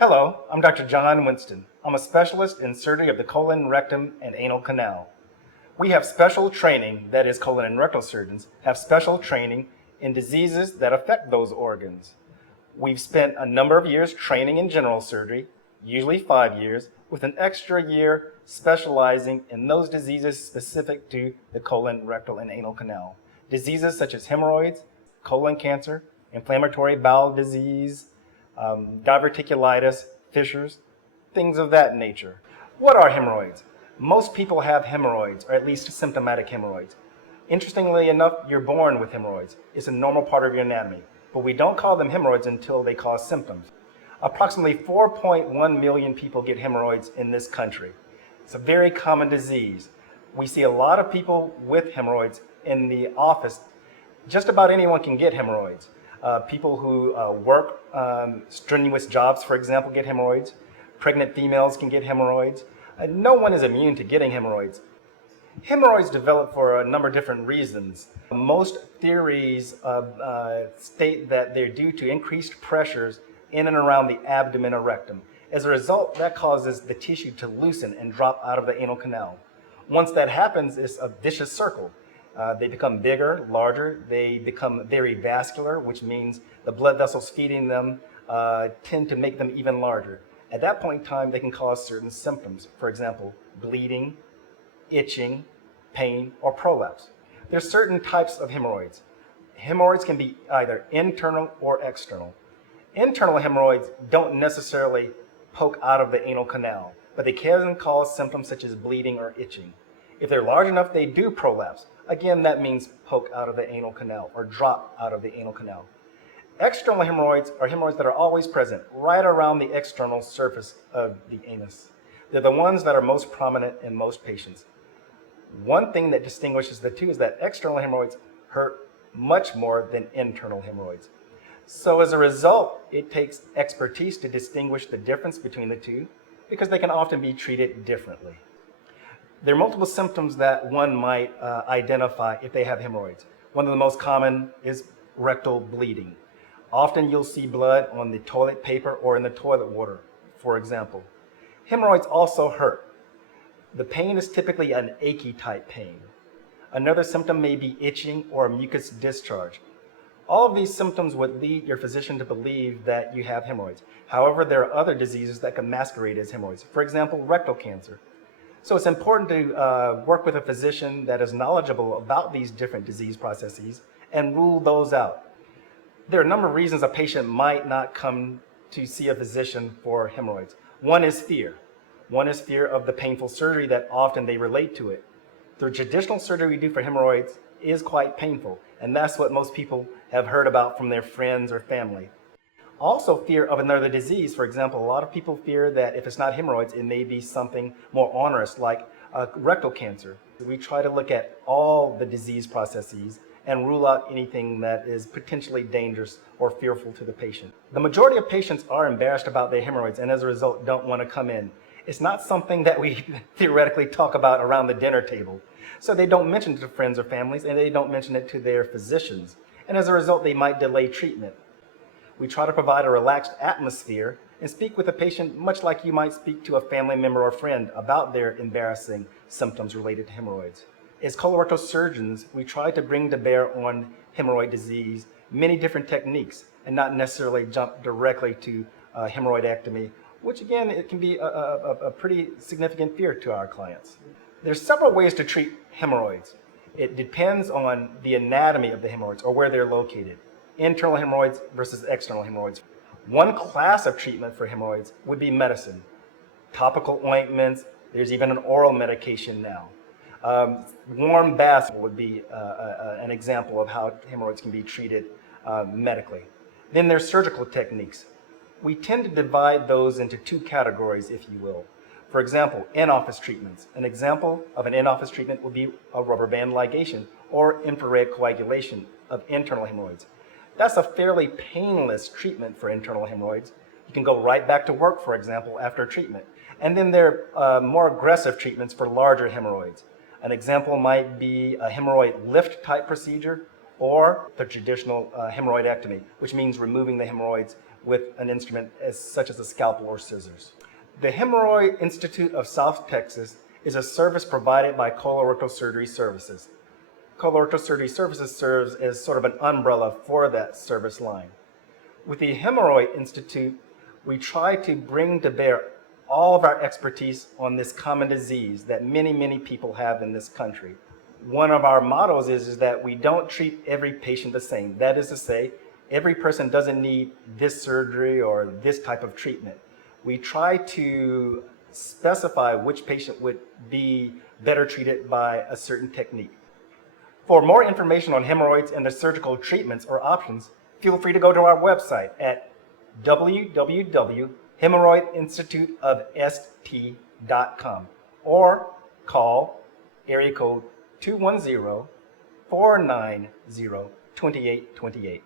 Hello, I'm Dr. John Winston. I'm a specialist in surgery of the colon, rectum, and anal canal. We have special training, that is, colon and rectal surgeons have special training in diseases that affect those organs. We've spent a number of years training in general surgery, usually 5 years, with an extra year specializing in those diseases specific to the colon, rectal, and anal canal. Diseases such as hemorrhoids, colon cancer, inflammatory bowel disease, diverticulitis, fissures, things of that nature. What are hemorrhoids? Most people have hemorrhoids, or at least symptomatic hemorrhoids. Interestingly enough, you're born with hemorrhoids. It's a normal part of your anatomy, but we don't call them hemorrhoids until they cause symptoms. Approximately 4.1 million people get hemorrhoids in this country. It's a very common disease. We see a lot of people with hemorrhoids in the office. Just about anyone can get hemorrhoids. People who work strenuous jobs, for example, get hemorrhoids. Pregnant females can get hemorrhoids. No one is immune to getting hemorrhoids. Hemorrhoids develop for a number of different reasons. Most theories state that they're due to increased pressures in and around the abdomen or rectum. As a result, that causes the tissue to loosen and drop out of the anal canal. Once that happens, it's a vicious circle. They become bigger, larger, they become very vascular, which means the blood vessels feeding them tend to make them even larger. At that point in time, they can cause certain symptoms. For example, bleeding, itching, pain, or prolapse. There's certain types of hemorrhoids. Hemorrhoids can be either internal or external. Internal hemorrhoids don't necessarily poke out of the anal canal, but they can cause symptoms such as bleeding or itching. If they're large enough, they do prolapse. Again, that means poke out of the anal canal or drop out of the anal canal. External hemorrhoids are hemorrhoids that are always present right around the external surface of the anus. They're the ones that are most prominent in most patients. One thing that distinguishes the two is that external hemorrhoids hurt much more than internal hemorrhoids. So as a result, it takes expertise to distinguish the difference between the two because they can often be treated differently. There are multiple symptoms that one might identify if they have hemorrhoids. One of the most common is rectal bleeding. Often you'll see blood on the toilet paper or in the toilet water, for example. Hemorrhoids also hurt. The pain is typically an achy type pain. Another symptom may be itching or mucus discharge. All of these symptoms would lead your physician to believe that you have hemorrhoids. However, there are other diseases that can masquerade as hemorrhoids. For example, rectal cancer. So it's important to work with a physician that is knowledgeable about these different disease processes and rule those out. There are a number of reasons a patient might not come to see a physician for hemorrhoids. One is fear. One is fear of the painful surgery that often they relate to it. The traditional surgery we do for hemorrhoids is quite painful, and that's what most people have heard about from their friends or family. Also fear of another disease. For example, a lot of people fear that if it's not hemorrhoids, it may be something more onerous like rectal cancer. We try to look at all the disease processes and rule out anything that is potentially dangerous or fearful to the patient. The majority of patients are embarrassed about their hemorrhoids and as a result don't want to come in. It's not something that we theoretically talk about around the dinner table. So they don't mention it to friends or families and they don't mention it to their physicians. And as a result, they might delay treatment. We try to provide a relaxed atmosphere and speak with the patient much like you might speak to a family member or friend about their embarrassing symptoms related to hemorrhoids. As colorectal surgeons, we try to bring to bear on hemorrhoid disease many different techniques and not necessarily jump directly to hemorrhoidectomy, which again, it can be a pretty significant fear to our clients. There's several ways to treat hemorrhoids. It depends on the anatomy of the hemorrhoids or where they're located. Internal hemorrhoids versus external hemorrhoids. One class of treatment for hemorrhoids would be medicine. Topical ointments, there's even an oral medication now. Warm baths would be an example of how hemorrhoids can be treated medically. Then there's surgical techniques. We tend to divide those into two categories, if you will. For example, in-office treatments. An example of an in-office treatment would be a rubber band ligation or infrared coagulation of internal hemorrhoids. That's a fairly painless treatment for internal hemorrhoids. You can go right back to work, for example, after treatment. And then there are more aggressive treatments for larger hemorrhoids. An example might be a hemorrhoid lift type procedure or the traditional hemorrhoidectomy, which means removing the hemorrhoids with an instrument such as a scalpel or scissors. The Hemorrhoid Institute of South Texas is a service provided by Colorectal Surgery Services. Colorectal Surgery Services serves as sort of an umbrella for that service line. With the Hemorrhoid Institute, we try to bring to bear all of our expertise on this common disease that many, many people have in this country. One of our mottos is that we don't treat every patient the same. That is to say, every person doesn't need this surgery or this type of treatment. We try to specify which patient would be better treated by a certain technique. For more information on hemorrhoids and the surgical treatments or options, feel free to go to our website at www.hemorrhoidinstituteofst.com or call area code 210-490-2828.